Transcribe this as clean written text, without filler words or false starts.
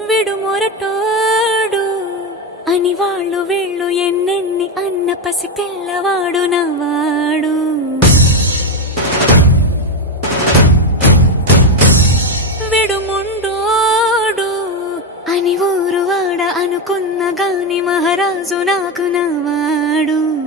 విడుమొరటోడు అని వాళ్ళు వీళ్ళు ఎన్నెన్ని అన్న పసి పిల్లవాడు నవ్వాడు. విడుముండోడు అని ఊరు వాడ అనుకున్న గాని మహారాజు నాకు నవ్వాడు.